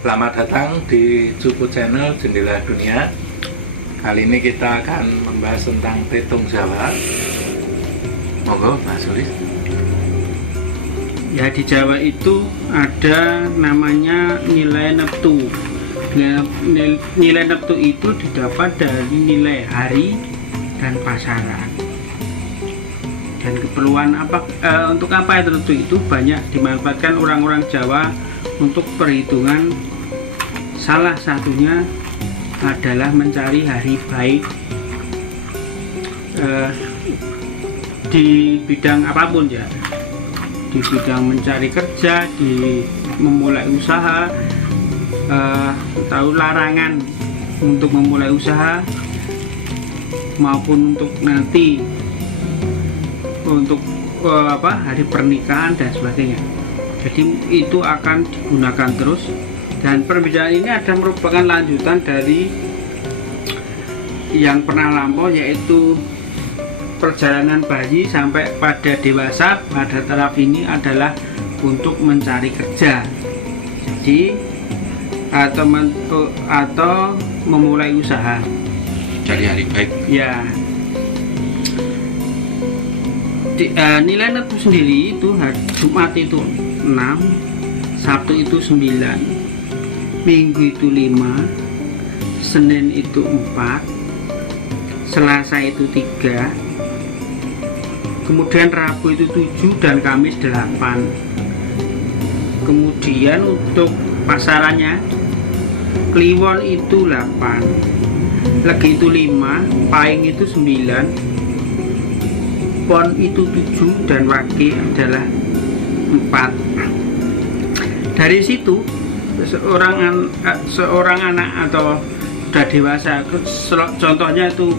Selamat datang di Cupu Channel Jendela Dunia. Kali ini kita akan membahas tentang Tetung Jawa. Monggo Mas Sulis. Ya, di Jawa itu ada namanya nilai neptu. Nilai neptu itu didapat dari nilai hari dan pasaran. Dan keperluan apa untuk apa itu neptu itu banyak dimanfaatkan orang-orang Jawa untuk perhitungan. Salah satunya adalah mencari hari baik di bidang apapun ya, di bidang mencari kerja, di memulai usaha, tahu larangan untuk memulai usaha maupun untuk nanti untuk hari pernikahan dan sebagainya. Jadi itu akan digunakan terus. Dan perbedaan ini ada merupakan lanjutan dari yang pernah lampau, yaitu perjalanan bayi sampai pada dewasa pada taraf ini adalah untuk mencari kerja. Jadi atau memulai usaha. Cari hari baik. Ya. Nilai neptu sendiri itu Jumat itu 6, Sabtu itu 9, Minggu itu 5, Senin itu 4, Selasa itu 3, kemudian Rabu itu 7 dan Kamis 8. Kemudian untuk pasarannya Kliwon itu 8, Legi itu 5, Pahing itu 9, Pon itu 7 dan Wage adalah 4. Dari situ seorang anak atau sudah dewasa, contohnya itu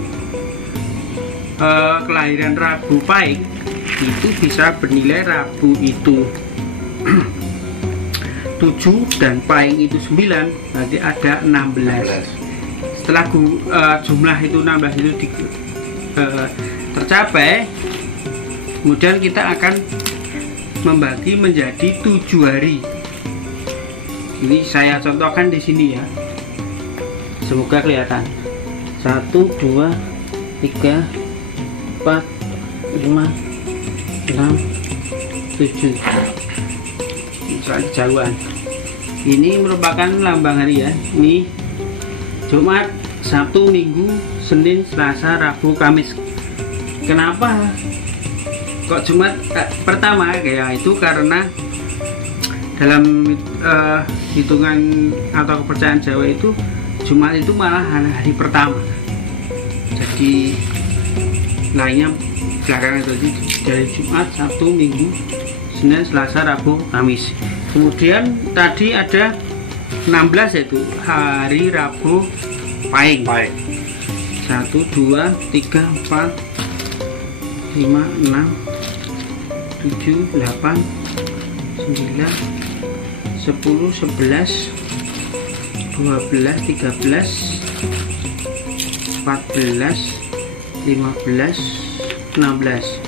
kelahiran Rabu Pahing, itu bisa bernilai Rabu itu 7 dan Pahing itu 9, berarti ada 16. Setelah jumlah itu 16 itu tercapai, kemudian kita akan membagi menjadi 7 hari. Ini saya contohkan di sini ya. Semoga kelihatan. 1, 2, 3, 4, 5, 6, 7. Misalnya jauhan. Ini merupakan lambang hari ya. Ini Jumat, Sabtu, Minggu, Senin, Selasa, Rabu, Kamis. Kenapa kok Jumat pertama? Ya itu karena dalam hitungan atau kepercayaan Jawa itu Jumat itu malah hari pertama. Jadi lainnya belakangan itu dari Jumat, Sabtu, Minggu, Senin, Selasa, Rabu, Kamis. Kemudian tadi ada 16 yaitu hari Rabu Pahing. 1, 2, 3, 4, 5, 6, 7, 8, 9, 10, 11, 12, 13, 14, 15, 16.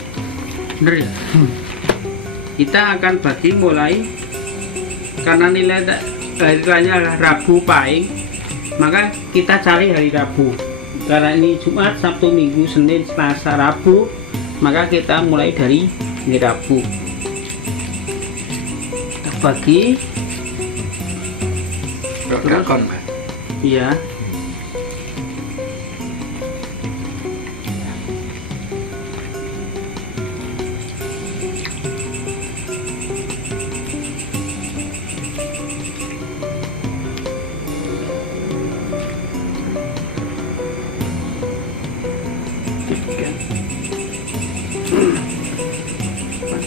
Bener ya? Kita akan bagi mulai, karena nilai harinya adalah Rabu Pahing, maka kita cari hari Rabu. Karena ini Jumat, Sabtu, Minggu, Senin, Selasa, Rabu, maka kita mulai dari hari Rabu. Kita bagi. Iya.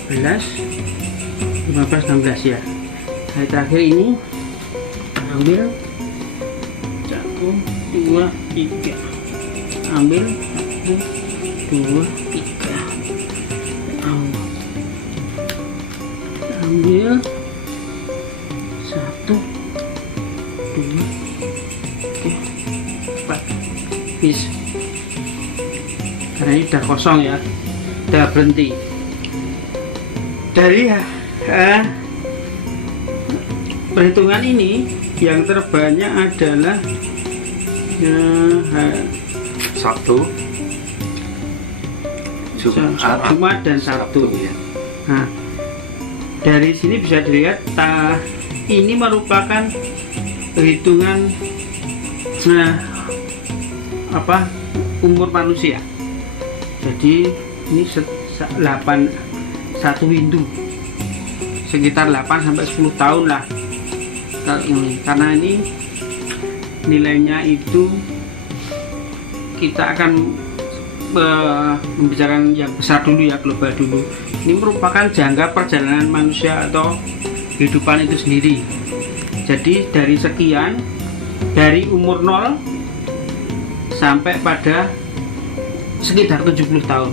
Belas, 15, 16 ya. Hari terakhir ini ambil 1, 2, 3, ambil 1, 2, 3, ambil 1, 2, 3, 4, bis. Karena ini udah kosong ya, udah berhenti. Dari perhitungan ini yang terbanyak adalah Sabtu, Jumat dan Sabtu. Ya. Nah, dari sini bisa dilihat ini merupakan hitungan umur manusia. Jadi ini 1 Hindu sekitar 8 sampai 10 tahun lah. Karena ini nilainya itu kita akan membicarakan yang besar dulu ya, global dulu. Ini merupakan jangka perjalanan manusia atau kehidupan itu sendiri. Jadi dari sekian, dari umur 0 sampai pada sekitar 70 tahun.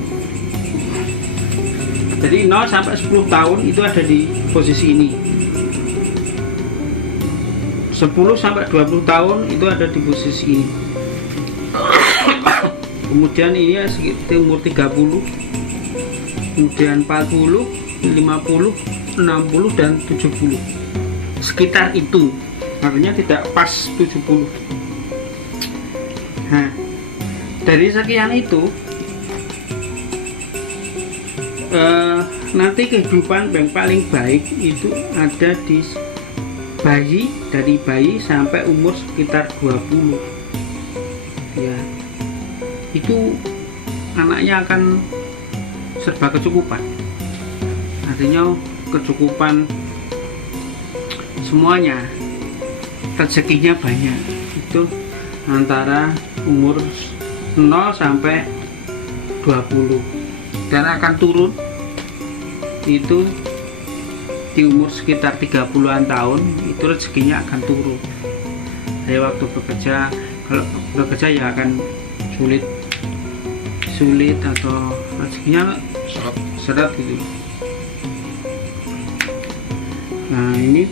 Jadi 0 sampai 10 tahun itu ada di posisi ini. 10 sampai 20 tahun itu ada di posisi ini. Kemudian ini ya sekitar umur 30, kemudian 40, 50, 60 dan 70. Sekitar itu. Artinya tidak pas 70. Nah, dari sekian itu nanti kehidupan yang paling baik itu ada di bayi, dari bayi sampai umur sekitar 20 ya, itu anaknya akan serba kecukupan, artinya kecukupan semuanya, rezekinya banyak. Itu antara umur 0 sampai 20 dan akan turun itu di umur sekitar 30-an tahun, itu rezekinya akan turun. Dari waktu bekerja, kalau bekerja ya akan sulit atau rezekinya seret gitu. Nah ini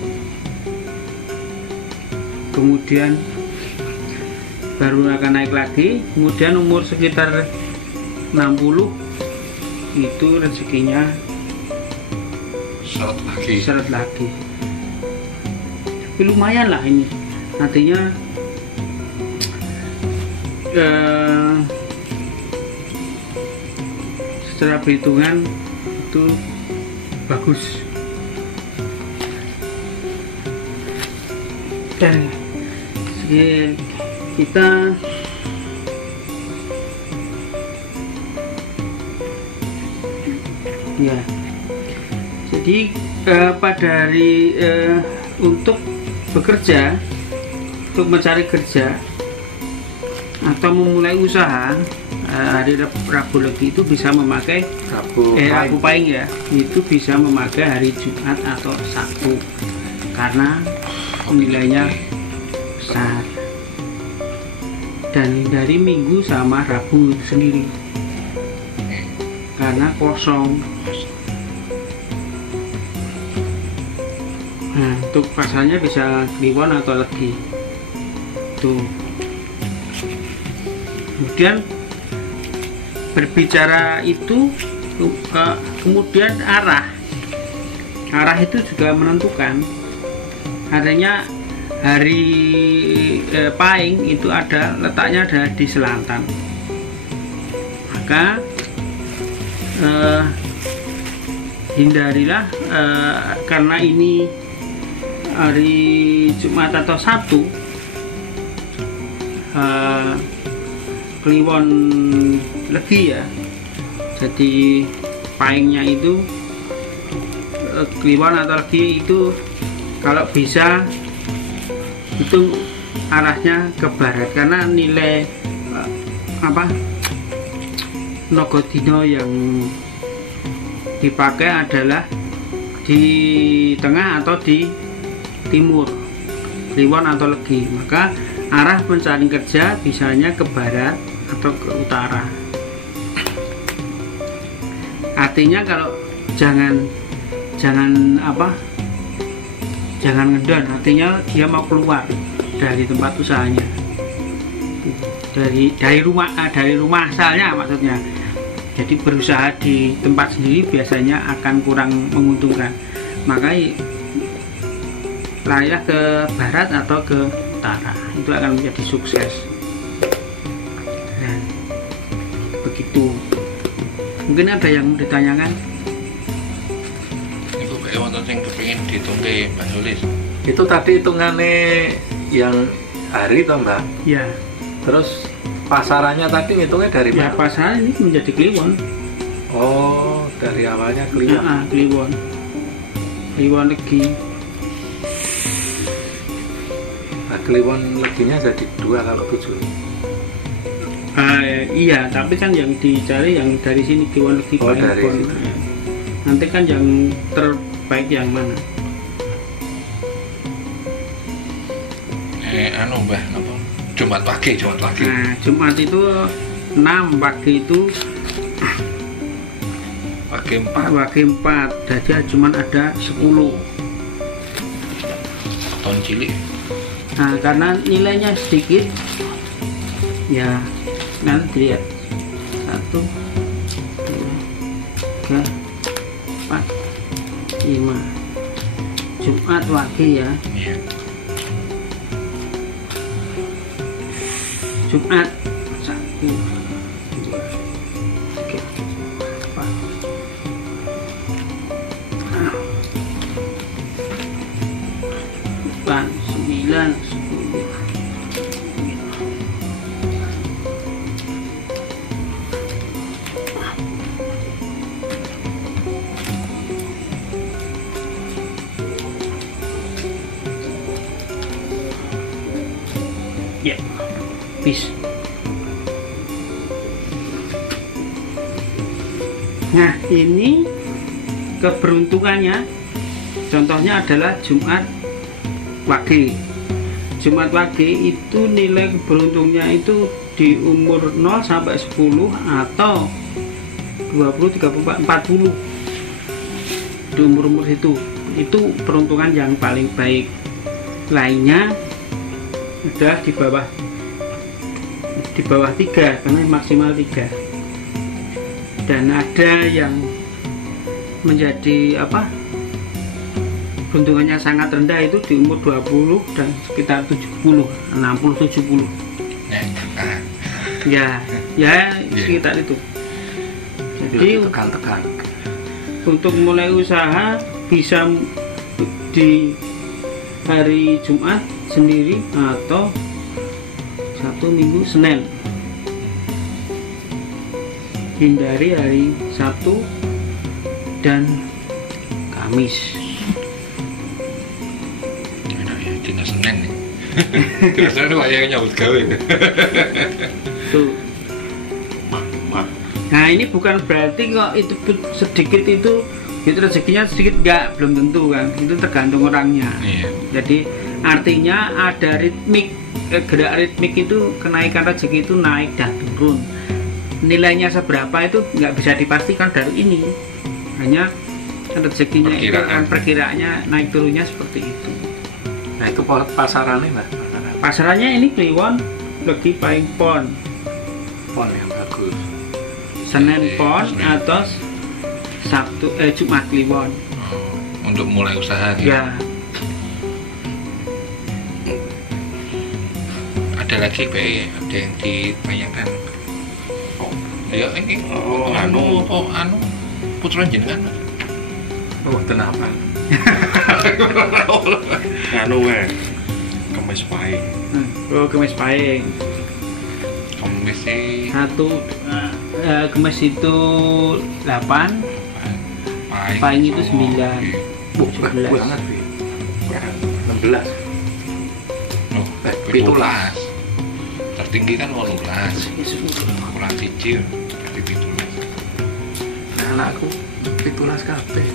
kemudian baru akan naik lagi, kemudian umur sekitar 60 itu rezekinya seret lagi. Tapi lumayan lah ini, artinya secara perhitungan itu bagus. Dan kita ya, jadi pada hari untuk bekerja, untuk mencari kerja atau memulai usaha, hari Rabu Legi itu bisa memakai Rabu Pahing ya, itu bisa memakai hari Jumat atau Sabtu karena nilainya besar. Dan dari Minggu sama Rabu itu sendiri karena kosong. Nah, untuk pasalnya bisa Kliwon atau Legi tuh. Kemudian berbicara itu kemudian arah itu juga menentukan. Artinya hari Pahing itu letaknya ada di selatan, maka hindarilah karena ini hari Jumat atau Sabtu, Kliwon Legi ya, jadi Pahingnya itu Kliwon atau Legi itu kalau bisa itu arahnya ke barat karena nilai Nogodino yang dipakai adalah di tengah atau di timur, Kliwon atau Legi, maka arah pencari kerja bisanya ke barat atau ke utara. Artinya kalau jangan ngedon, artinya dia mau keluar dari tempat usahanya, dari rumah asalnya maksudnya. Jadi berusaha di tempat sendiri biasanya akan kurang menguntungkan. Maka layah ke barat atau ke utara, itu akan menjadi sukses. Dan begitu. Mungkin ada yang ditanyakan? Iku kayak wonten sing kepengin ditungke Mbak Sulis. Itu tadi hitungannya yang hari toh Mbak? Ya. Terus pasarannya tadi ngitungnya dari Ya mana? pasaran ini menjadi kliwon. Oh, dari awalnya kliwon. Ya, kliwon. Kliwon legi. Nah, kliwon leginya jadi 2 kalau 7. Iya, tapi kan yang dicari yang dari sini kliwon legi. Oh, dari kliwon. situ. Nanti kan yang terbaik yang mana? Anu Mbah, napa? Jumat pagi. Nah, Jumat itu 6, pagi itu Pagi 4. pagi 4, jadi Jumat ada 10. Tahun cilik. Nah, karena nilainya sedikit, ya nanti lihat 1, 2, 3, 4, 5. Jumat pagi ya. Iya. Jumat 1, 2, 3, 4, 9, 10. Ya, bis. Nah, ini keberuntungannya, contohnya adalah Jumat pagi. Jumat pagi itu nilai keberuntungnya itu di umur 0 sampai 10 atau 20, 30, 40. Di umur-umur itu peruntungan yang paling baik. Lainnya adalah di bawah 3 karena maksimal 3. Dan ada yang menjadi peruntungannya sangat rendah itu di umur 20 dan sekitar 70, 60, 70. Ya sekitar itu. Jadi tekan-tekan. untuk mulai usaha bisa di hari Jumat sendiri atau Sabtu, Minggu, Senin. Hindari hari Sabtu dan Kamis. Dina Senin nih. Dina Senin wayang nyambut gawe. Tuh. Nah, ini bukan berarti kok itu sedikit itu rezekinya sedikit, enggak, belum tentu kan. Itu tergantung orangnya. Iya. Jadi artinya ada ritmik, gerak ritmik itu kenaikan rezeki itu naik dan turun. Nilainya seberapa itu nggak bisa dipastikan dari ini. Hanya rezekinya itu kan perkiraannya naik turunnya seperti itu. Nah, itu pasarannya Mbak? Pasarannya ini kliwon legi paling pon. Pon yang bagus. Senin pon atau Sabtu Jumat kliwon. Untuk mulai usaha nih. Ya. Ada lagi ada yang ditanyakan. Ya ini anu putra jenengan. Oh, kenapa? Anu kemis pahing. Oh, kemis pahing. Kemis sih. Kemis itu 8, pahing itu 9, 17. Banget sih. 16. Loh, 17. Tertinggi kan 18. Kurang cicil di 17. Nah, anakku 17 kabeh.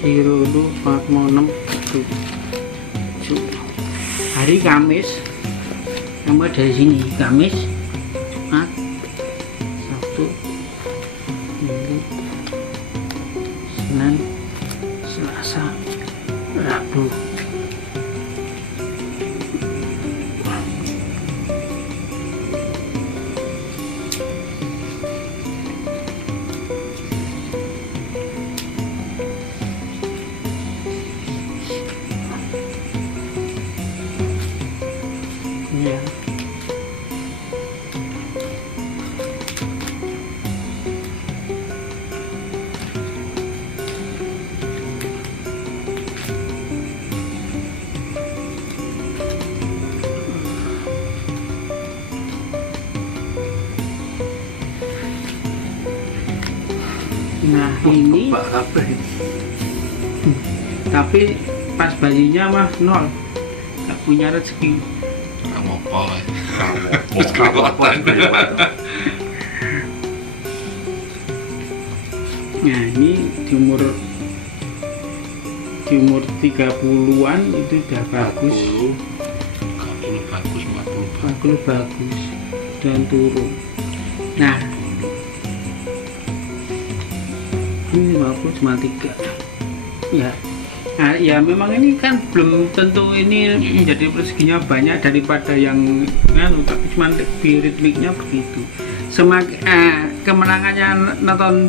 Cirodo 46 hari Kamis, nama dari sini Kamis, Jumat, Sabtu, Minggu, Senin, Selasa, Rabu. Nah ini Mbak kabeh. tapi pas bayinya mah nol, nggak punya rezeki. Kamu apa? Terus kelewatan. Nah ini di umur 30-an itu udah bagus, 30 bagus, 40 bagus dan turun. Nah ini 50 cuma 3 ya. Nah, ya memang ini kan belum tentu ini menjadi rezekinya banyak daripada yang tapi cuma ritmiknya begitu. Semakin kemenangannya nonton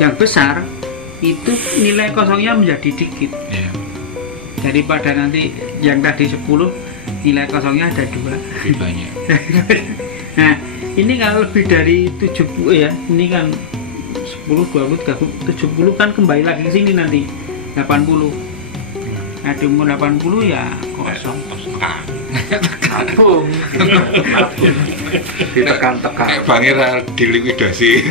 yang besar itu nilai kosongnya menjadi dikit. Iya. Daripada nanti yang tadi 10 nilai kosongnya ada 2. Lebih banyak. Nah ini kalau lebih dari 70 ya, ini kan 10, 20, 30, 70 kan kembali lagi ke sini nanti 80. Nah di umur 80 ya kosong. Tabung. Ditekan-tekan. Kayak bangir dilikuidasi.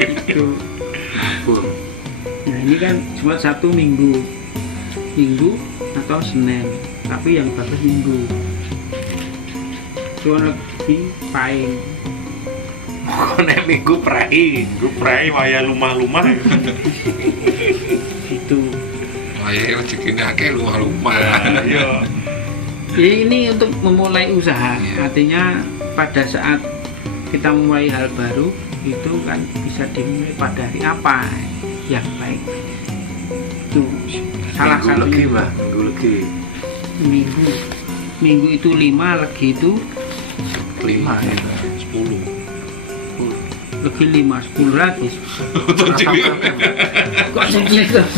Itu. Tabung. Nah ini kan cuma 1 minggu atau Senin, tapi yang bagus Minggu. Cuma lebih paling. Kok nek minggu prei. Gue prai waya lumah-lumah. Itu. Wah ya rezekine akeh lumah-lumah. Iya. Ya, ini untuk memulai usaha. Iya. Artinya pada saat kita memulai hal baru itu kan bisa dimulai pada hari apa yang baik. Itu salah Minggu legi, satu Mbak. Minggu legi. minggu itu 5, legi itu 5 gitu. 10. legi 5, 10 lagi. Kok sedikit tuh?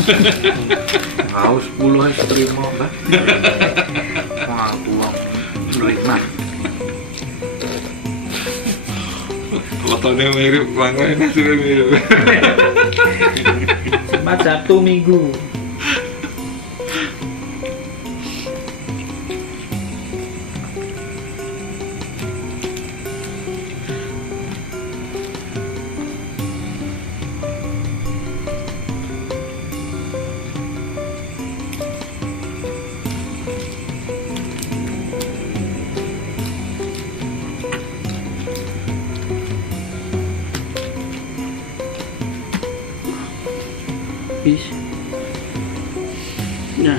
Mau 10 aja terima, Mbak. Wah, uang nerima. Fotonya mirip, langkahnya sudah mirip. Cuma 1 minggu. Nah,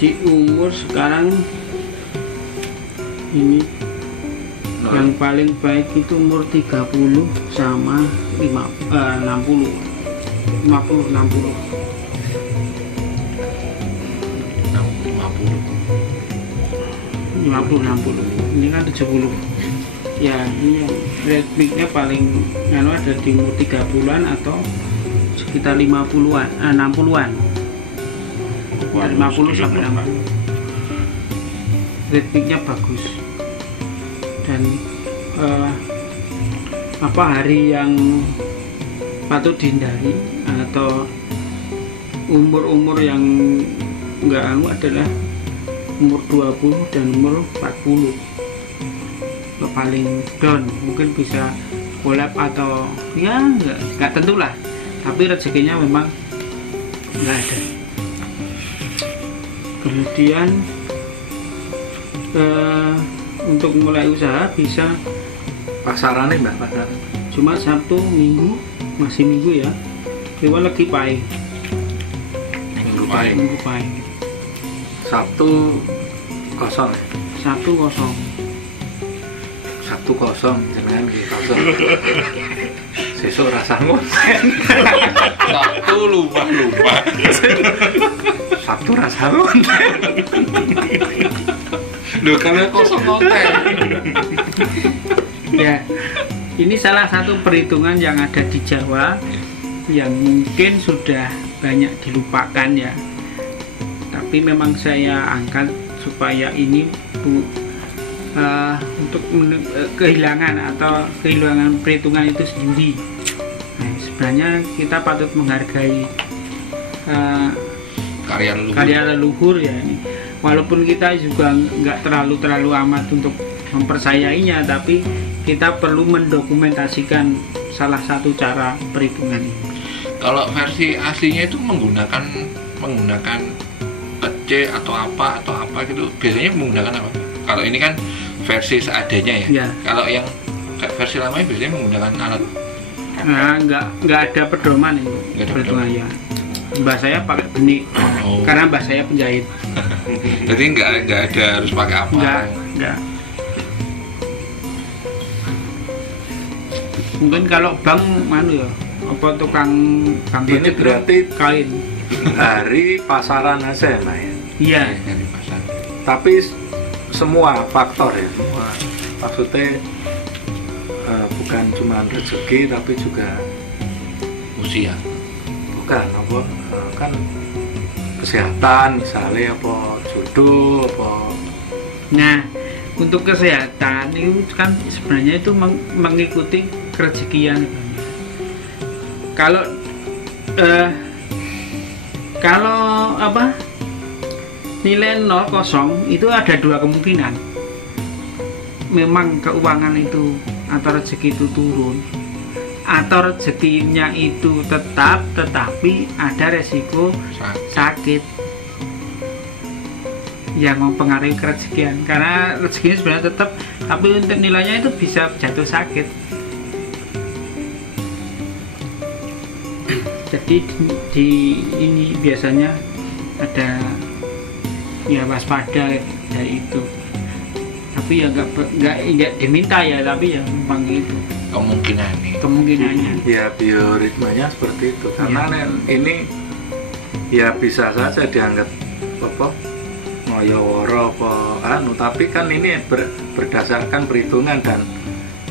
di umur sekarang ini yang paling baik itu umur 30 sama 60. 50 60. 50. Ini kan 70. Ya, ini yang ritmiknya paling ada di umur 30-an atau sekitar 50-an, 60-an. 50 sampai 60. Ritmiknya bagus. Dan hari yang patut dihindari atau umur-umur yang enggak adalah umur 20 dan umur 40. Paling down, mungkin bisa collab atau ya enggak tentulah, tapi rezekinya memang enggak ada. Kemudian untuk mulai usaha bisa Pasarannya, Mbak, pasaran. cuma Sabtu Minggu, masih Minggu ya, lewat lagi pai. Minggu paling. Minggu pai. Sabtu kosong. Sabtu kosong. Sabtu kosong, jenengan iki kosong. Sesuk rasa ngosen. Sabtu lumah-lumah. Sabtu rasa ngosen. Loh karena kosong konten. Ya, ini salah satu perhitungan yang ada di Jawa yang mungkin sudah banyak dilupakan ya. Tapi memang saya angkat supaya ini untuk kehilangan perhitungan itu sendiri. Nah, sebenarnya kita patut menghargai karya leluhur ya ini. Walaupun kita juga nggak terlalu amat untuk mempercayainya, tapi kita perlu mendokumentasikan salah satu cara perhitungan ini. Kalau versi aslinya itu menggunakan C atau apa gitu, biasanya menggunakan apa? Kalau ini kan versi seadanya ya. Ya. Kalau yang versi lamanya biasanya menggunakan alat. Nah, nggak ada pedoman ini Nggak ada perhitungan ya. Mbak saya pakai benik Oh. karena mbak saya penjahit. Jadi nggak ada harus pakai apa? Enggak. Mungkin kalau bank ya, apa tukang bank Ini itu berarti kain. dari pasaran aja ya, Pak, ya? Iya. Dari pasar. Tapi semua faktor ya, semua maksudnya bukan cuma rezeki tapi juga Usia. bukan apa kan kesehatan misalnya apa jodoh apa Nah, untuk kesehatan itu kan sebenarnya itu mengikuti kerezekian. Kalau apa nilai 0 itu ada dua kemungkinan. Memang keuangan itu atau rezeki itu turun, atau rezekinya itu tetap tetapi ada resiko sakit yang mempengaruhi kerezekian. Karena rezekinya sebenarnya tetap, tapi untuk nilainya itu bisa jatuh sakit. Jadi di ini biasanya ada ya waspada dari itu. Tapi ya nggak diminta ya, tapi ya memang itu kemungkinannya. ya bioritmanya seperti itu karena ini ya bisa saja dianggap apa ngoyoworo apa tapi kan ini berdasarkan perhitungan, dan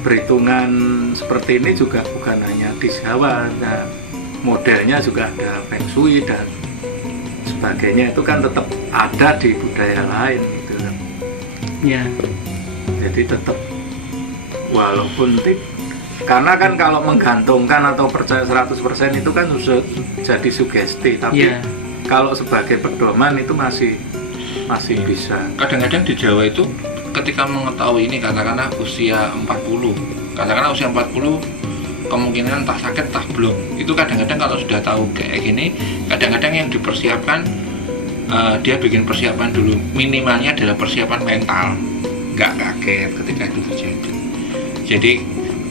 perhitungan seperti ini juga bukan hanya di Jawa. Nah, modelnya juga ada Feng Shui dan sebagainya, itu kan tetap ada di budaya lain gitu kan. Ya. Jadi tetap walaupun karena kan kalau menggantungkan atau percaya 100% itu kan sudah jadi sugesti, tapi kalau sebagai pedoman itu masih bisa. Kadang-kadang di Jawa itu ketika mengetahui ini, katakanlah usia 40 kemungkinan entah sakit entah belum, itu kadang-kadang kalau sudah tahu kayak gini, kadang-kadang yang dipersiapkan dia bikin persiapan dulu, minimalnya adalah persiapan mental, nggak kaget ketika itu terjadi. Jadi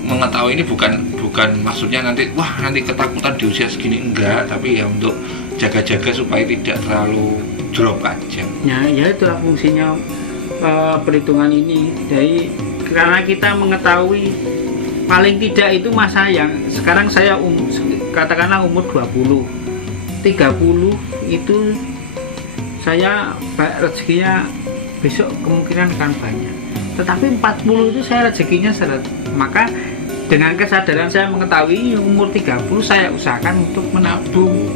mengetahui ini bukan maksudnya nanti ketakutan di usia segini, enggak, tapi ya untuk jaga-jaga supaya tidak terlalu drop aja. Ya itulah fungsinya perhitungan ini. Jadi karena kita mengetahui paling tidak itu masa yang sekarang saya katakanlah umur 20, 30 itu saya rezekinya besok kemungkinan akan banyak. Tetapi 40 itu saya rezekinya seret. Maka dengan kesadaran saya mengetahui umur 30 saya usahakan untuk menabung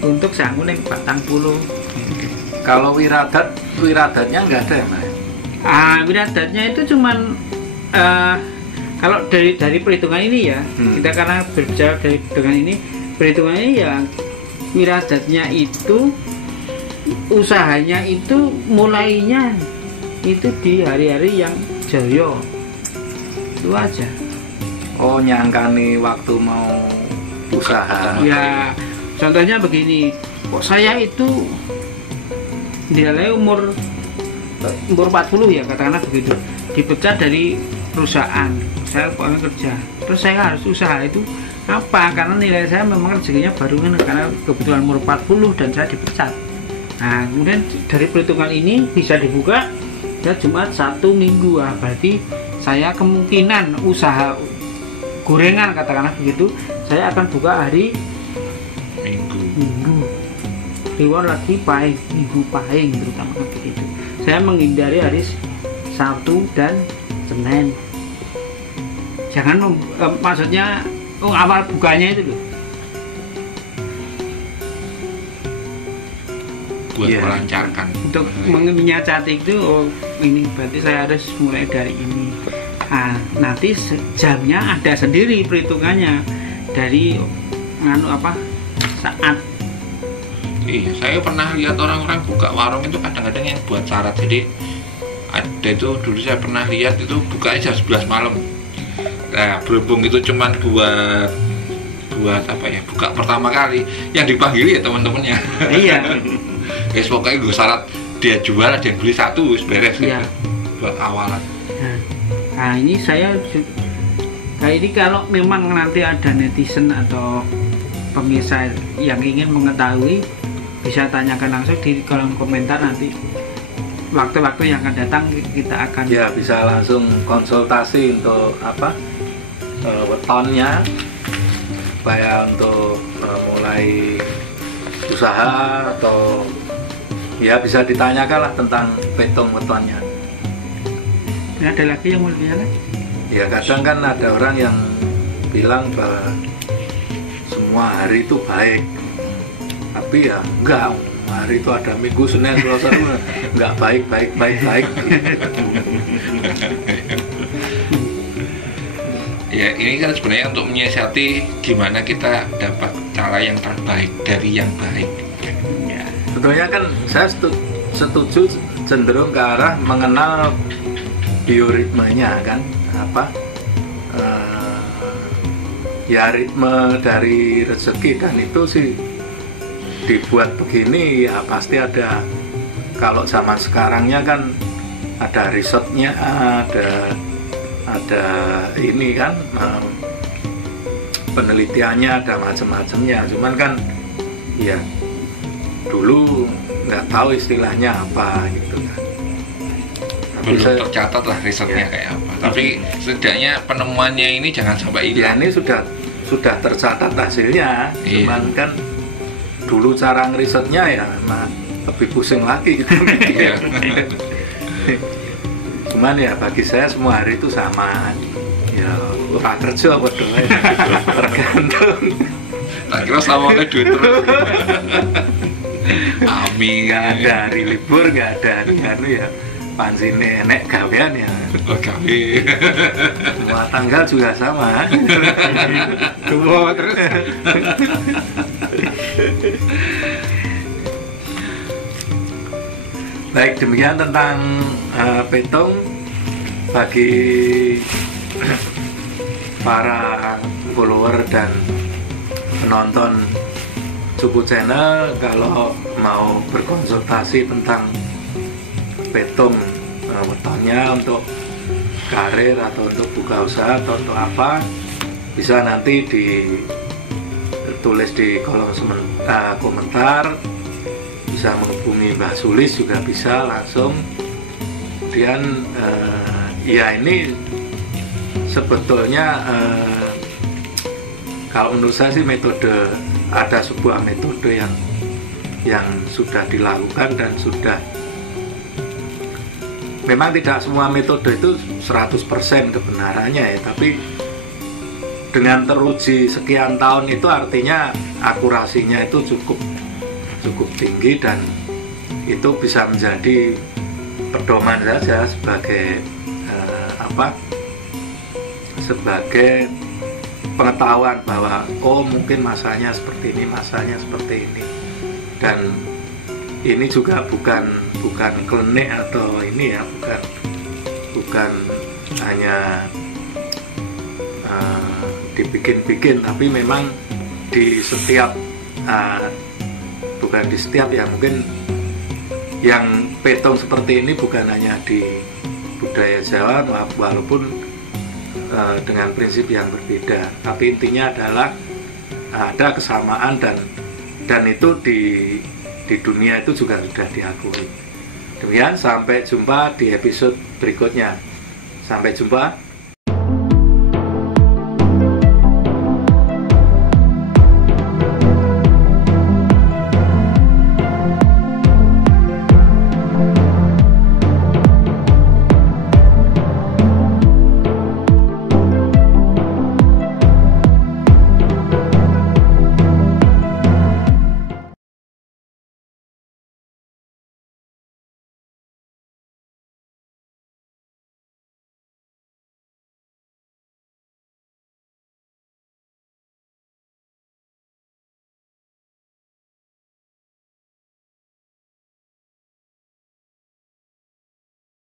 untuk sanggup yang 40. Kalau wiradatnya nggak ada ya, Mas? Wiradatnya itu cuman kalau dari perhitungan ini ya, kita karena berbicara dari perhitungan ini ya, wiradatnya itu usahanya itu mulainya itu di hari-hari yang jaya, itu aja. Oh, nyangkani waktu mau usaha. Ya, contohnya begini, kok saya itu nilai umur 40 ya, katakanlah begitu, dipecat dari perusahaan, saya kerja, terus saya harus usaha itu apa? Karena nilai saya memang rezekinya baru kan, karena kebetulan umur 40 dan saya dipecat. Nah, kemudian dari perhitungan ini bisa dibuka ya Jumat 1 minggu, berarti saya kemungkinan usaha gorengan katakanlah begitu, saya akan buka hari minggu. Reward lagi pahing, minggu pahing terutama begitu. Saya menghindari hari Sabtu dan Senin. Jangan maksudnya awal bukanya itu loh. Buat melancarkan. Untuk menyiasati itu, ini berarti saya harus mulai dari ini. Nanti jamnya ada sendiri perhitungannya dari saat. Iya, saya pernah lihat orang-orang buka warung itu kadang-kadang yang buat syarat. Jadi ada itu dulu saya pernah lihat itu bukanya jam 11 malam. Nah, berhubung itu cuman buat apa ya, buka pertama kali, yang dipanggil ya teman-temannya. Iya. Guys, pokoknya gue syarat dia jual, ada yang beli satu, wis beres gitu. Iya. Buat awalan. Nah ini ini kalau memang nanti ada netizen atau pemirsa yang ingin mengetahui, bisa tanyakan langsung di kolom komentar. Nanti waktu-waktu yang akan datang kita akan Ya bisa langsung konsultasi untuk apa wetonnya, supaya untuk mulai usaha atau ya bisa ditanyakan lah tentang petung wetonnya. Ada lagi yang mau ditanyakan? Ya kadang kan ada orang yang bilang bahwa semua hari itu baik, tapi ya enggak, hari itu ada Minggu, Senin, Selasa, enggak baik. Ya ini kan sebenarnya untuk menyiasati gimana kita dapat cara yang terbaik dari yang baik. Ya. Sebetulnya kan saya setuju cenderung ke arah mengenal bioritmenya kan, apa ya ritme dari rezeki, dan itu sih dibuat begini ya pasti ada. Kalau zaman sekarangnya kan ada risetnya, ada ini kan penelitiannya, ada macam-macamnya. Cuman kan ya dulu nggak tahu istilahnya apa gitu kan. Tapi Belum tercatat lah risetnya ya. kayak apa. Tapi setidaknya penemuannya ini jangan sampai Ya hilang. ini sudah tercatat hasilnya. Iya. Cuman kan dulu cara ngerisetnya ya lebih pusing lagi gitu. Iya. Cuman ya bagi saya semua hari itu sama. Ya ora kerja padha wae. Tergantung. Tak kira sama duit terus. Amin. Nggak ada hari libur, nggak ada hari anu ya. Pansine enek gawean ya. Oh, kami. Semua tanggal juga sama. Tunggu terus. Baik, demikian tentang petung. Bagi para follower dan penonton Cupu Channel, kalau mau berkonsultasi tentang petung wetonnya untuk karir atau untuk buka usaha atau untuk apa, bisa nanti ditulis di kolom komentar. Bisa menghubungi Mbah Sulis juga bisa langsung. Kemudian ya ini sebetulnya kalau menurut saya sih ada sebuah metode yang sudah dilakukan dan sudah, memang tidak semua metode itu 100% kebenarannya ya, tapi dengan teruji sekian tahun itu artinya akurasinya itu cukup tinggi, dan itu bisa menjadi pedoman saja sebagai sebagai pengetahuan bahwa oh mungkin masanya seperti ini, masanya seperti ini. Dan ini juga bukan klinik atau ini ya, bukan hanya dibikin-bikin, tapi memang di setiap bukan di setiap ya, mungkin yang petung seperti ini bukan hanya di budaya Jawa, walaupun dengan prinsip yang berbeda, tapi intinya adalah ada kesamaan, dan itu di dunia itu juga sudah diakui. Demikian, sampai jumpa di episode berikutnya. Sampai jumpa.